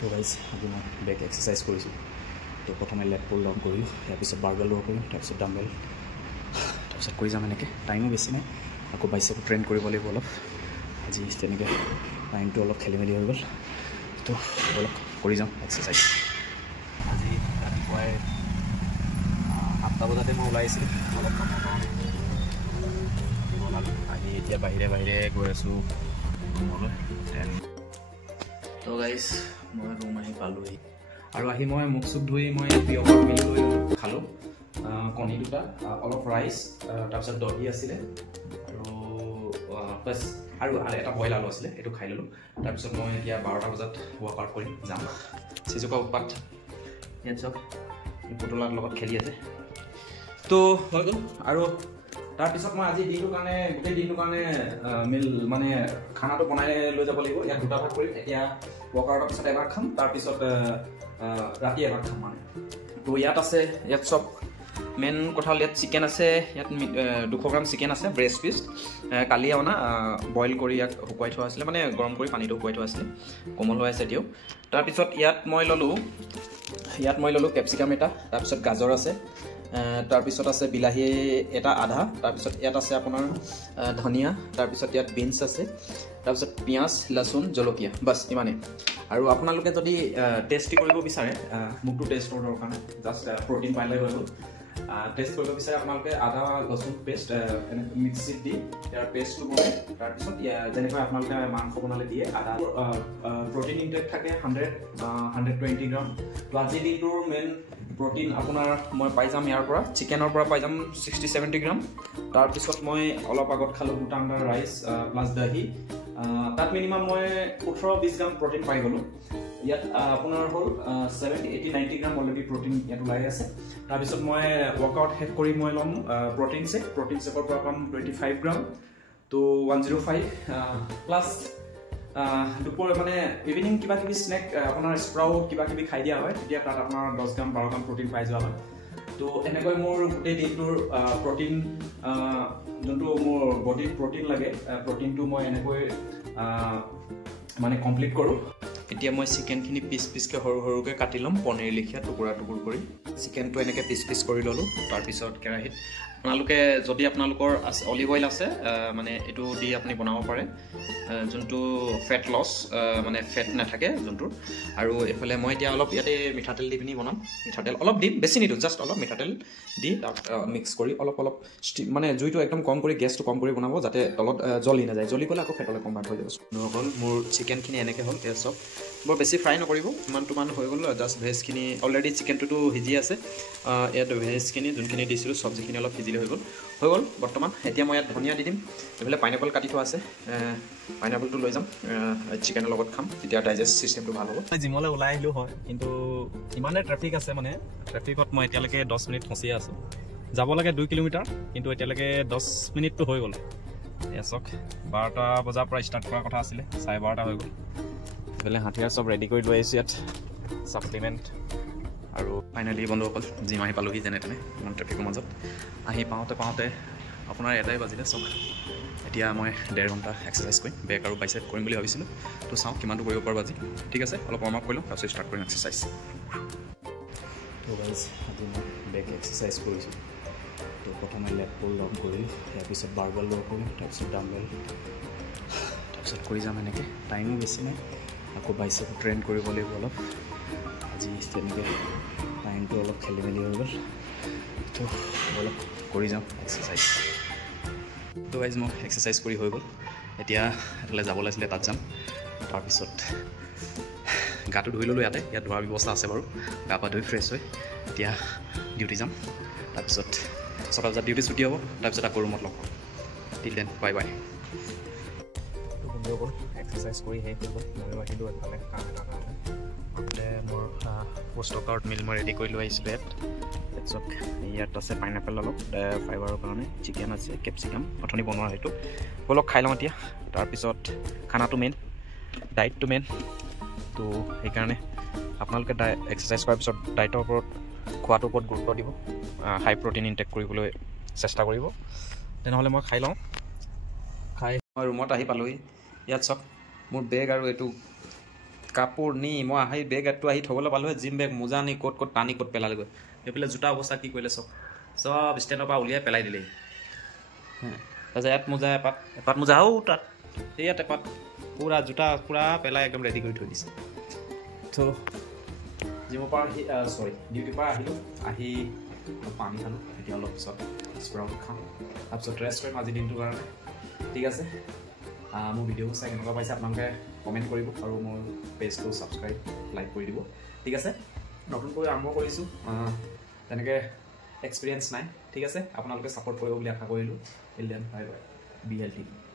তো গাইজ আজি মই বেক এক্সাৰচাইজ কৰিছোঁ। তো প্ৰথমে লেট পুল ডাউন কৰিলোঁ, তাৰপিছত বাৰ্বেল ল' কৰিম, তাৰপিছত ডাম্বেল, তাৰপিছত কৰি যাম এনেকৈ। টাইমো বেছি নাই, আকৌ বাইচেপো ট্ৰেইন কৰিব লাগিব অলপ। আজি তেনেকৈ টাইমটো অলপ খেলি মেলি হৈ গ'ল, তো অলপ কৰি যাম এক্সাৰচাইজ। আজি ৰাতিপুৱাই 8টা বজাতে মই ওলাই আহিছিলোঁ অলপ কামৰ কাৰণে। আহি এতিয়া বাহিৰে বাহিৰে গৈ আছোঁ ৰুমলৈ। তো গাইজ মই ৰুম আহি পালোঁহি, আৰু আহি মই মুখ চুখ ধুই মই পিয়ৰ মিলি লৈ খালোঁ। কণী দুটা, অলপ ৰাইচ, তাৰপিছত দহি আছিলে, আৰু এটা বইল আলু আছিলে, এইটো খাই ল'লোঁ। তাৰপিছত মই এতিয়া 12টা বজাত ৱৰ্কআউট কৰি যাম। চিজুকা উৎপাত ইয়াত চব পুতলাৰ লগত খেলি আছে, তো হৈ গ'ল। আৰু তাৰপিছত মই আজি দিনটোৰ কাৰণে গোটেই দিনটোৰ কাৰণে মানে খানাটো বনাই লৈ যাব লাগিব। ইয়াত দুটা ভাগ কৰিম। এতিয়া ৱৰ্কআউটৰ পিছত এবাৰ খাম, তাৰপিছত ৰাতি এবাৰ খাম মানে। তো ইয়াত আছে, ইয়াত চব মেইন কথা হ'ল ইয়াত চিকেন আছে। ইয়াত 200 গ্ৰাম চিকেন আছে, ব্ৰেষ্ট পিচ কালি অনা বইল কৰি ইয়াক শুকুৱাই থোৱা আছিলে, মানে গৰম কৰি পানীটো শুকুৱাই থোৱা আছিলে, কোমল হৈ আছে এতিয়াও। তাৰপিছত ইয়াত মই ল'লোঁ কেপচিকাম এটা, তাৰপিছত গাজৰ আছে, তাৰপিছত আছে বিলাহী এটা আধা, তাৰপিছত ইয়াত আছে আপোনাৰ ধনিয়া, তাৰপিছত ইয়াত বিনছ আছে, তাৰপিছত পিঁয়াজ, লচুন, জলকীয়া, বাছ ইমানেই। আৰু আপোনালোকে যদি টেষ্টি কৰিব বিচাৰে, মোকতো টেষ্ট কৰিব দৰকাৰ নাই, জাষ্ট প্ৰটিন পাইলে হৈ গ'ল। টেষ্ট কৰিব বিচাৰে আপোনালোকে আদা লচুন পেষ্ট এনেকৈ মিক্সিত দি ইয়াৰ পেষ্টটো বনাই, তাৰপিছত যেনেকৈ আপোনালোকে মাংস বনালে দিয়ে। আদা প্ৰটিন ইনটেক থাকে 120 গ্ৰাম। তো আজি দিনটোৰ মেইন প্ৰটিন আপোনাৰ মই পাই যাম ইয়াৰ পৰা, চিকেনৰ পৰা পাই যাম 60-70 গ্ৰাম। তাৰপিছত মই অলপ আগত খালোঁ দুটা আণ্ডাৰ ৰাইচ প্লাছ দহি, তাত মিনিমাম মই 18-20 গ্ৰাম প্ৰটিন পাই গ'লোঁ। ইয়াত আপোনাৰ হ'ল 70-80-90 গ্ৰাম অলৰেডি প্ৰটিন ইয়াত ওলাই আছে। তাৰপিছত মই ৱৰ্কআউট শেষ কৰি মই ল'ম প্ৰটিন চেকৰ পৰা পাম 25 গ্ৰাম, তো 105 প্লাছ দুপৰীয়া মানে ইভিনিং কিবা কিবি স্নেক আপোনাৰ স্প্ৰাউট কিবা কিবি খাই দিয়া হয়, তেতিয়া তাত আপোনাৰ 10 গ্ৰাম 12 গ্ৰাম প্ৰটিন পাই যোৱা হয়। তো এনেকৈ মোৰ গোটেই দিনটোৰ প্ৰটিন যোনটো মোৰ বডিত প্ৰটিন লাগে, প্ৰটিনটো মই এনেকৈ মানে কমপ্লিট কৰোঁ। এতিয়া মই চিকেনখিনি পিচকৈ সৰুকৈ কাটি ল'ম, পনীৰ লেখীয়া টুকুৰা কৰি। চিকেনটো এনেকৈ পিচ কৰি ল'লোঁ। তাৰপিছত কেৰাহীত আপোনালোকে যদি আপোনালোকৰ অলিভ অইল আছে মানে এইটো দি আপুনি বনাব পাৰে, যোনটো ফেট লছ মানে ফেট নাথাকে যোনটোৰ। আৰু এইফালে মই এতিয়া অলপ ইয়াতে মিঠাতেল দি পিনি বনাম। মিঠাতেল অলপ দিম, বেছি নিদিওঁ, জাষ্ট অলপ মিঠাতেল দি তাক মিক্স কৰি অলপ মানে জুইটো একদম কম কৰি, গেছটো কম কৰি বনাব, যাতে তলত জ্বলি নাযায়। জ্বলি গ'লে আকৌ ফেটলৈ কনভাৰ্ট হৈ যাব। হ'ল মোৰ চিকেনখিনি এনেকৈ হ'ল, এই চব বৰ বেছি ফ্ৰাই নকৰিব, ইমান হৈ গ'ল। জাষ্ট ভেজখিনি অলৰেডি চিকেনটোতো সিজি আছে, ইয়াত ভেজখিনি যোনখিনি দিছিলোঁ চব্জিখিনি অলপ সিজিলে হৈ গ'ল বৰ্তমান। এতিয়া মই ইয়াত ধনিয়া দি দিম। এইফালে পাইনাপল কাটি থোৱা আছে, পাইনাপলটো লৈ যাম, চিকেনৰ লগত খাম, তেতিয়া ডাইজেষ্ট চিষ্টেমটো ভাল হ'ব। জিমলৈ ওলাই আহিলোঁ হয়, কিন্তু ইমানে ট্ৰেফিক আছে, মানে ট্ৰেফিকত মই এতিয়ালৈকে 10 মিনিট ফচিয়ে আছোঁ। যাব লাগে 2 কিলোমিটাৰ, কিন্তু এতিয়ালৈকে 10 মিনিটটো হৈ গ'ল। এয়া চাওক, 12টা বজাৰ পৰা ষ্টাৰ্ট কৰাৰ কথা আছিলে, 12:30 হৈ গ'ল। এইফালে হাতীয়াৰ চব ৰেডি কৰি লৈ আহিছোঁ ইয়াত, ছাপ্লিমেণ্ট। আৰু ফাইনেলি বন্ধুসকল জিম আহি পালোঁহি যেনে তেনে, ইমান ট্ৰেফিকৰ মাজত। আহি পাওঁতে আপোনাৰ 1টাই বাজিলে চব। এতিয়া মই 1.5 ঘণ্টা এক্সাৰচাইজ কৰিম, বেক আৰু বাইচেপ কৰিম বুলি ভাবিছিলোঁ। তো চাওঁ কিমানটো কৰিব পাৰোঁ আজি। ঠিক আছে, অলপ ৱাৰ্ম আপ কৰি লওঁ, তাৰপিছত ষ্টাৰ্ট কৰিম এক্সাৰচাইজ। তো গাইজ আজি মই বেক এক্সাৰচাইজ কৰিছোঁ। তো প্ৰথমে লেট পুল ডাউন কৰিলোঁ, ইয়াৰ পিছত বাৰ্বেল ল' কৰিম, তাৰপিছত ডাম্বেল, তাৰপিছত কৰি যাম এনেকৈ। টাইমো বেছি নাই, আকৌ বাইচেপো ট্ৰেইন কৰিব লাগিব অলপ। আজি তেনেকৈ টাইমটো অলপ খেলি মেলি হৈ গ'ল, তো অলপ কৰি যাম এক্সাৰচাইজ। তো গাইজ মই এক্সাৰচাইজ কৰি হৈ গ'ল। এতিয়া এফালে যাব লাগিছিলে, তাত যাম। তাৰপিছত গাটো ধুই ল'লোঁ, ইয়াত ধোৱাৰ ব্যৱস্থা আছে বাৰু। গা পা ধুই ফ্ৰেছ হৈ এতিয়া ডিউটি যাম। তাৰপিছত 6টা বজাত ডিউটি ছুটি হ'ব, তাৰপিছত আকৌ ৰুমত লগ পাম। Till then bye bye. বন্ধুসকল এক্সাৰচাইজ কৰি শেষ হৈ গ'ল। ময়ো আহিলোঁ এফালে কাম এটা কাৰণে। মোৰ পোষ্ট ৱৰ্কআউট মিল মই ৰেডি কৰি লৈ আহিছিলোঁ ইয়াত চাওক। ইয়াত আছে পাইনাপেল অলপ ফাইবাৰৰ কাৰণে, চিকেন আছে, কেপচিকাম অথনি বনোৱা সেইটো। অলপ খাই লওঁ এতিয়া, তাৰপিছত খানাটো মেইন, ডাইটটো মেইন। তো সেইকাৰণে আপোনালোকে এক্সাৰচাইজ কৰাৰ পিছত ডাইটৰ ওপৰত, খোৱাটোৰ ওপৰত গুৰুত্ব দিব, হাই প্ৰটিন ইনটেক কৰিবলৈ চেষ্টা কৰিব। তেনেহ'লে মই খাই লওঁ। মই ৰুমত আহি পালোঁহি। ইয়াত চাওক মোৰ বেগ আৰু এইটো কাপোৰ নি মই আহি বেগটো আহি থ'বলৈ পালোঁ জিম বেগ মোজা নি ক'ত টানি ক'ত পেলালেগৈ এইফালে জোতা অৱস্থা কি কৰিলে চব ষ্টেণ্ডৰ পৰা উলিয়াই পেলাই দিলেহি তাৰপিছত ইয়াত মোজা এপাত মোজা তাত ইয়াত এপাত পূৰা জোতা পূৰা পেলাই একদম ৰেডি কৰি থৈ দিছে তো জিমৰ পৰা ডিউটিৰ পৰা আহিলোঁ আহি পানী খালোঁ এতিয়া অলপ পিছত স্প্ৰাউট খাম তাৰপিছত ৰেষ্ট কৰিম আজি দিনটোৰ কাৰণে ঠিক আছে মোৰ ভিডিঅ'বোৰ চাই কেনেকুৱা পাইছে আপোনালোকে কমেণ্ট কৰিব আৰু মোৰ পেজটো ছাবস্ক্ৰাইব লাইক কৰি দিব ঠিক আছে নতুনকৈ আৰম্ভ কৰিছোঁ তেনেকৈ এক্সপিৰিয়েঞ্চ নাই ঠিক আছে আপোনালোকে ছাপোৰ্ট কৰিব বুলি আশা কৰিলোঁ বাই বাই BL TV